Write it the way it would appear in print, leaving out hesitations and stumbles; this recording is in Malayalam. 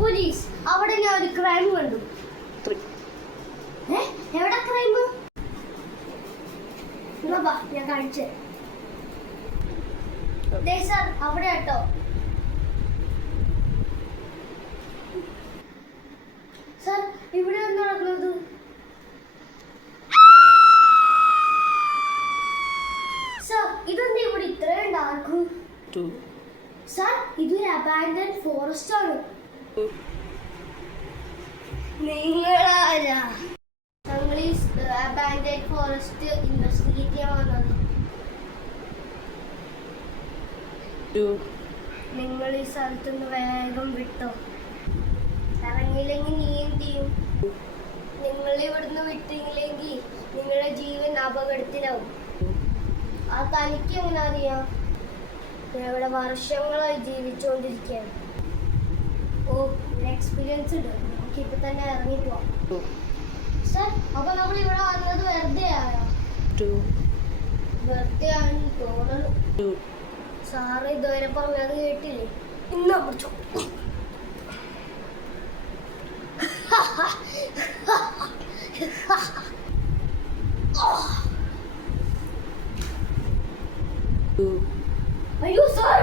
പോലീസ്, അവിടെ ഞാൻ ഒരു ക്രൈം കണ്ടു. എവിടെ ക്രൈം? ഞാൻ കാണിച്ചു സാർ, അവിടെ കേട്ടോ. സാർ, ഇവിടെ ഒന്ന് നടക്കുന്നത്. സാർ, ഇതെന്താ ഇവിടെ ഇത്രയും ഡാർക്ക്? സാർ, ഇതൊരു അബാൻഡൻഡ് ഫോറസ്റ്റ് ആണ്. നിങ്ങളാരാ? ഞങ്ങൾ ഈ അബാൻഡൻഡ് ഫോറസ്റ്റ് ഇൻവെസ്റ്റിഗേറ്റ് ചെയ്യാൻ വന്നത്. നിങ്ങൾ ഈ സ്ഥലത്തുനിന്ന് വേഗം വിട്ടോ. ഇറങ്ങിയില്ലെങ്കിൽ നീ എന്ത് ചെയ്യും? നിങ്ങൾ ഇവിടുന്ന് വിട്ടില്ലെങ്കിൽ നിങ്ങളുടെ ജീവൻ അപകടത്തിലാവും. ആ തനിക്ക് എങ്ങനെ അറിയാം? ഇവിടെ വർഷങ്ങളായി ജീവിച്ചുകൊണ്ടിരിക്കുകയാണ്. ഓ, എക്സ്പീരിയൻസ് ഉണ്ട്. നമുക്ക് ഇപ്പൊ തന്നെ ഇറങ്ങി പോവാം. സാർ, അപ്പൊ നമ്മൾ ഇവിടെ വന്നത് വെറുതെ ആയോ? വെറുതെ ആണെന്ന് തോന്നുന്നു. സാറ് ഇതുവരെ പറഞ്ഞത് കേട്ടില്ലേ? ഇന്ന് പിടിച്ചോ. അയ്യോ സാർ,